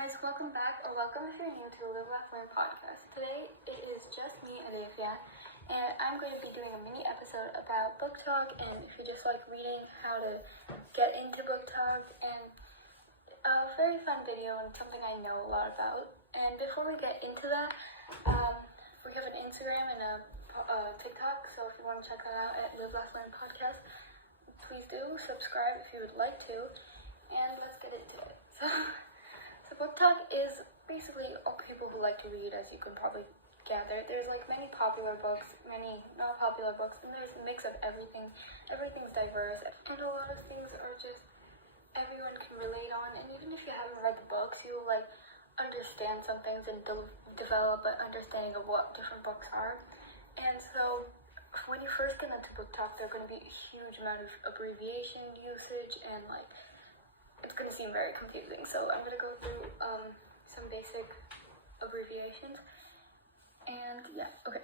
guys, welcome back, or welcome if you're new to the Live, Laugh, Learn podcast. Today, it is just me, Alefiyah, and I'm going to be doing a mini episode about Booktok, and if you just like reading, how to get into Booktok, and a very fun video, and something I know a lot about. And before we get into that, we have an Instagram and a TikTok, so if you want to check that out at Live, Laugh, Learn podcast, please do subscribe if you would like to, and let's get into it. So Booktok is basically all people who like to read, as you can probably gather. There's like many popular books, many not popular books, and there's a mix of everything. Everything's diverse, and a lot of things are just everyone can relate on. And even if you haven't read the books, you'll like understand some things and develop an understanding of what different books are. And so when you first get into Booktok, there's going to be a huge amount of abbreviation usage, and like it's going to seem very confusing, so I'm going to go through some basic abbreviations. And yeah, okay.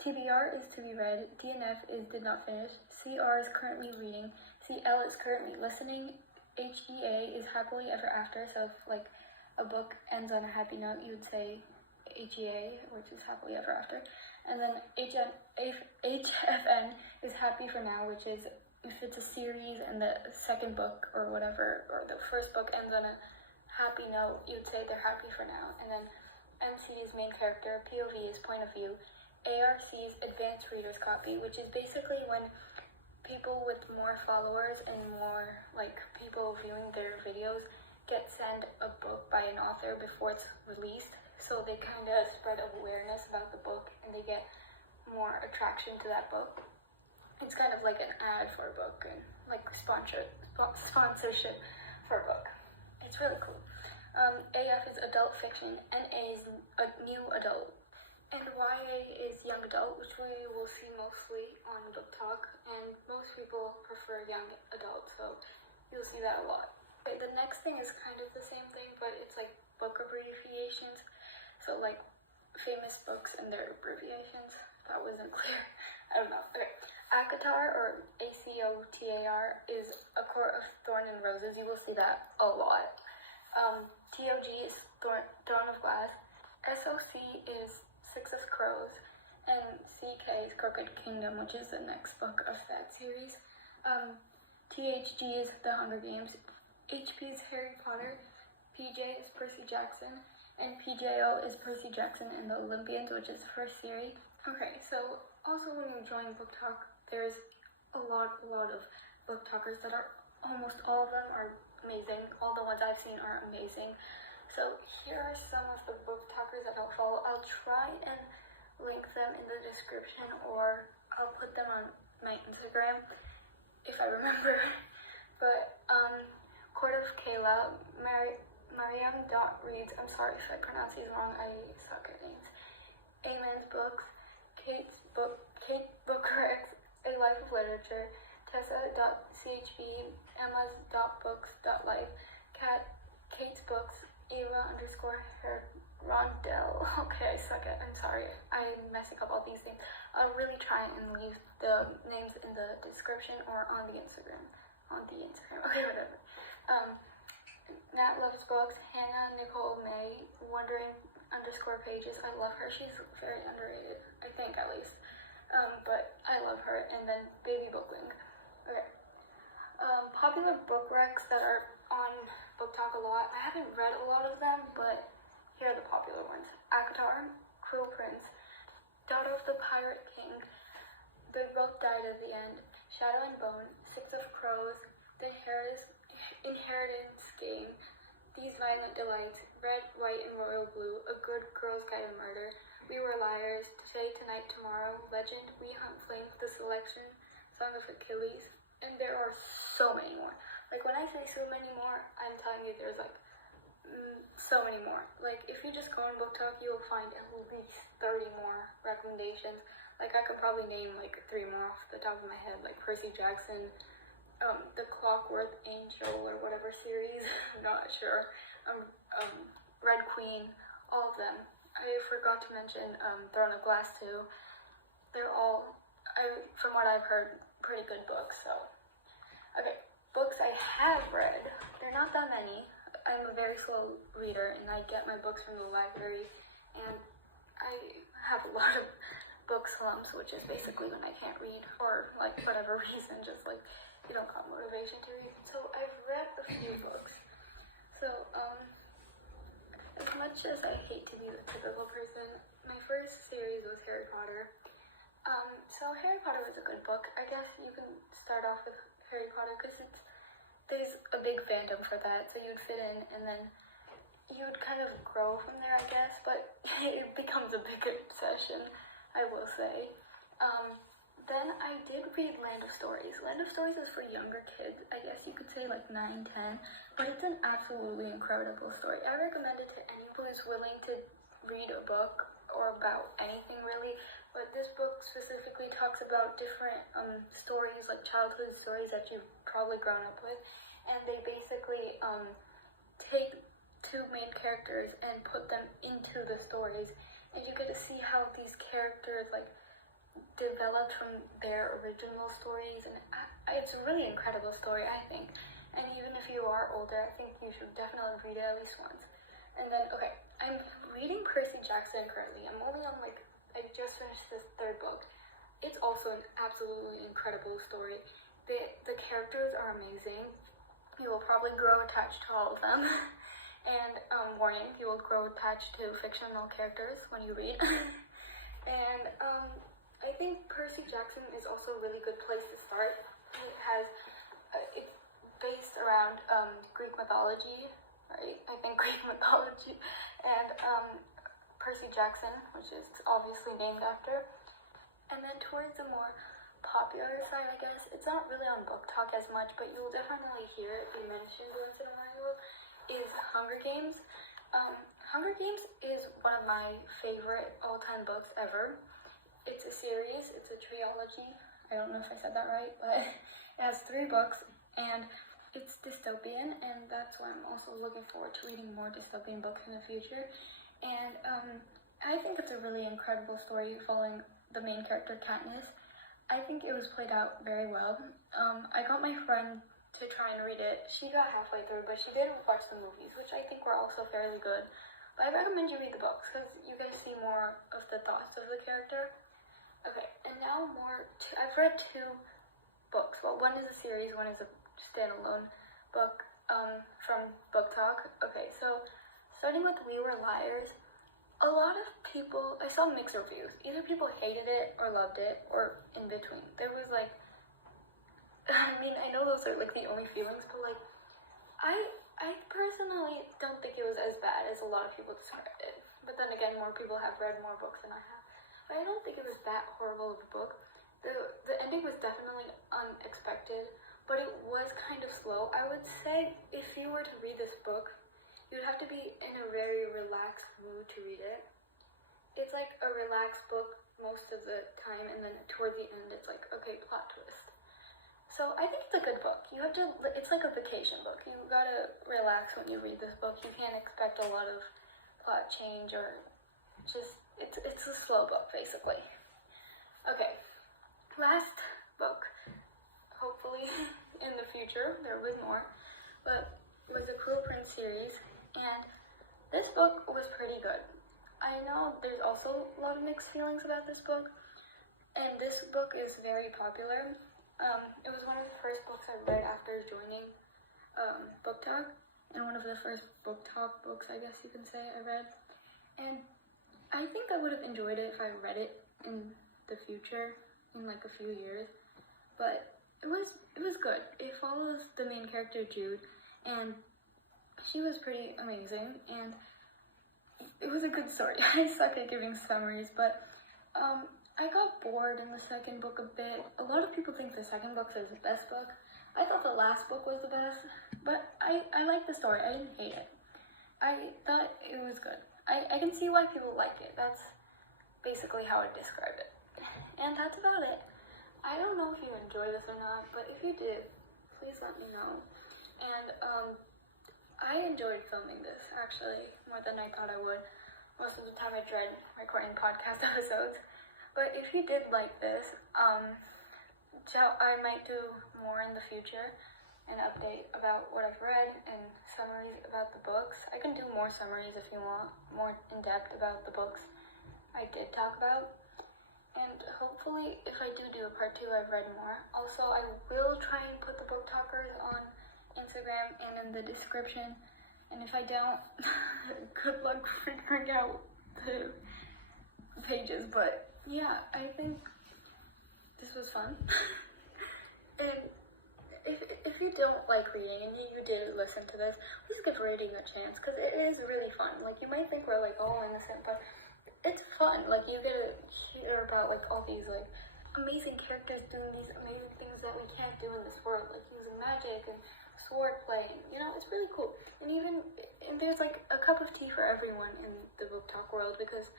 TBR is to be read, DNF is did not finish, CR is currently reading, CL is currently listening, HEA is happily ever after, so if like a book ends on a happy note, you would say HEA, which is happily ever after. And then HFN is happy for now, which is if it's a series and the second book or whatever, or the first book ends on a happy note, you'd say they're happy for now. And then MC is main character, POV is point of view, ARC is advanced reader's copy, which is basically when people with more followers and more like people viewing their videos get sent a book by an author before it's released, so they kind of spread awareness about the book and they get more attraction to that book. It's kind of like an ad for a book and like sponsorship for a book. It's really cool. AF is adult fiction, NA is a new adult, and YA is young adult, which we will see mostly on Booktok, and most people prefer young adult, so you'll see that a lot. Okay, the next thing is kind of the same thing, but it's like book abbreviations, so like famous books and their abbreviations. That wasn't clear. I don't know. Okay. ACOTAR, or ACOTAR, is A Court of Thorn and Roses. You will see that a lot. TOG is Throne of Glass. SOC is Six of Crows. And CK is Crooked Kingdom, which is the next book of that series. THG is The Hunger Games. HP is Harry Potter. PJ is Percy Jackson. And PJO is Percy Jackson and the Olympians, which is the first series. Okay, so also when you join Booktok, there's a lot of Booktokers that are, almost all of them are amazing. All the ones I've seen are amazing. So here are some of the Booktokers that I'll follow. I'll try and link them in the description, or I'll put them on my Instagram if I remember. But Court of Kayla, Mariam.Reads, I'm sorry if I pronounce these wrong, I suck at names. Ayman's Books, Kate Bookrex, A Life of Literature, Tessa.chb, Emma's.books.life, Kate's Books, Eva_Rondell. Okay, I suck at, I'm sorry, I'm messing up all these names. I'll really try and leave the names in the description or on the Instagram. Okay, whatever. Nat Loves Books, Hannah Nicole May, Wondering_Pages. I love her. She's very underrated, I think, at least. But I love her. And then Baby Booklink. Okay. Popular book recs that are on Booktok a lot. I haven't read a lot of them, but here are the popular ones. ACOTAR, Cruel Prince, Daughter of the Pirate King, They Both Died at the End, Shadow and Bone, Six of Crows, The Inheritance Game, These Violent Delights, Red, White, and Royal Blue, A Good Girl's Guide to Murder, We Were Liars, Today, Tonight, Tomorrow, Legend, We Hunt Flames, The Selection, Song of Achilles, and there are so many more. Like when I say so many more, I'm telling you there's like so many more. Like if you just go on Booktok, you will find at least 30 more recommendations. Like I could probably name like 3 more off the top of my head, like Percy Jackson, the Clockwork Angel or whatever series, I'm not sure, Red Queen, all of them. I forgot to mention Throne of Glass too. They're all, from what I've heard, pretty good books. So, okay, books I have read, they're not that many. I'm a very slow reader, and I get my books from the library, and I have a lot of book slumps, which is basically when I can't read, or like whatever reason, just like you don't got motivation to read. So I've read a few books. So as much as I hate to be the typical person, my first series was Harry Potter. So Harry Potter was a good book. I guess you can start off with Harry Potter because there's a big fandom for that, so you'd fit in, and then you would kind of grow from there, I guess, but it becomes a big obsession, I will say. Then I did read Land of Stories. Land of Stories is for younger kids, I guess you could say like 9, 10, but it's an absolutely incredible story. I recommend it to anyone who's willing to read a book or about anything really, but this book specifically talks about different stories, like childhood stories that you've probably grown up with, and they basically take two main characters and put them into the stories, and you get to see how these characters like developed from their original stories, and it's a really incredible story, I think. And even if you are older, I think you should definitely read it at least once. And then, okay, I'm reading Percy Jackson currently. I'm only on I just finished this 3rd book. It's also an absolutely incredible story. The characters are amazing. You will probably grow attached to all of them. And warning, you will grow attached to fictional characters when you read. And I think Percy Jackson is also a really good place to start. It's based around Greek mythology, right? I think Greek mythology, and Percy Jackson, which is obviously named after. And then towards the more popular side, I guess, it's not really on Booktok as much, but you'll definitely hear it be mentioned once in a while, is Hunger Games. Hunger Games is one of my favorite all-time books ever. It's a series, it's a trilogy, I don't know if I said that right, but it has 3 books, and it's dystopian, and that's why I'm also looking forward to reading more dystopian books in the future. And I think it's a really incredible story following the main character, Katniss. I think it was played out very well. I got my friend to try and read it. She got halfway through, but she did watch the movies, which I think were also fairly good. But I recommend you read the books, because you get to see more of the thoughts of the character. Okay, and now I've read 2 books. Well, one is a series, one is a standalone book from Booktok. Okay, so starting with We Were Liars, a lot of people, I saw mixed reviews. Either people hated it or loved it, or in between. There was I know those are the only feelings, but I personally don't think it was as bad as a lot of people described it. But then again, more people have read more books than I have. But I don't think it was that horrible of a book. The ending was definitely unexpected, but it was kind of slow. I would say if you were to read this book, you'd have to be in a very relaxed mood to read it. It's like a relaxed book most of the time, and then toward the end, it's okay, plot twist. So I think it's a good book. It's like a vacation book. You gotta relax when you read this book. You can't expect a lot of plot change or it's a slow book, basically. Okay, last book. Hopefully in the future there was more, but it was the Cruel Prince series, and this book was pretty good. I know there's also a lot of mixed feelings about this book, and this book is very popular. It was one of the first books I read after joining Booktok, and one of the first Booktok books, I guess you can say, I read. And I think I would have enjoyed it if I read it in the future, in a few years. But it was good. It follows the main character, Jude, and she was pretty amazing, and it was a good story. I suck at giving summaries, but I got bored in the second book a bit. A lot of people think the second book is the best book. I thought the last book was the best, but I liked the story. I didn't hate it. I thought it was good. I can see why people like it. That's basically how I describe it. And that's about it. I don't know if you enjoyed this or not, but if you did, please let me know. And I enjoyed filming this, actually, more than I thought I would. Most of the time I dread recording podcast episodes. But if you did like this, I might do more in the future. an update about what I've read and summaries about the books. I can do more summaries if you want, more in-depth about the books I did talk about. And hopefully, if I do a part 2, I've read more. Also, I will try and put the Booktalkers on Instagram and in the description. And if I don't, good luck figuring out the pages. But yeah, I think this was fun. And if you don't like reading and you did listen to this, please give reading a chance, because it is really fun. Like, you might think we're like all innocent, but it's fun. Like, you get to hear about like all these like amazing characters doing these amazing things that we can't do in this world, like using magic and sword playing. You know, it's really cool. And there's like a cup of tea for everyone in the Booktok world, because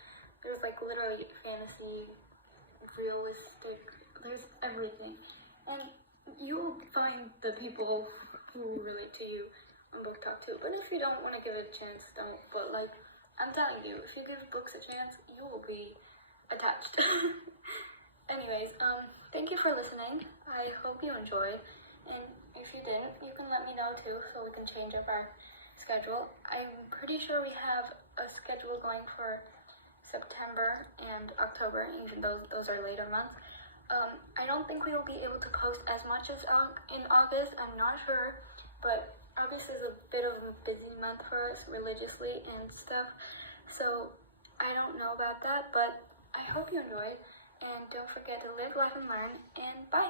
there's like literally fantasy, realistic, there's everything. And you'll find the people who relate to you on Booktok too. But if you don't want to give it a chance, don't. But like, I'm telling you, if you give books a chance, you will be attached. Anyways, thank you for listening. I hope you enjoyed. And if you didn't, you can let me know too, so we can change up our schedule. I'm pretty sure we have a schedule going for September and October, even though those are later months. I don't think we will be able to post as much as in August. I'm not sure, but August is a bit of a busy month for us religiously and stuff, so I don't know about that, but I hope you enjoyed, and don't forget to live, laugh, and learn, and bye!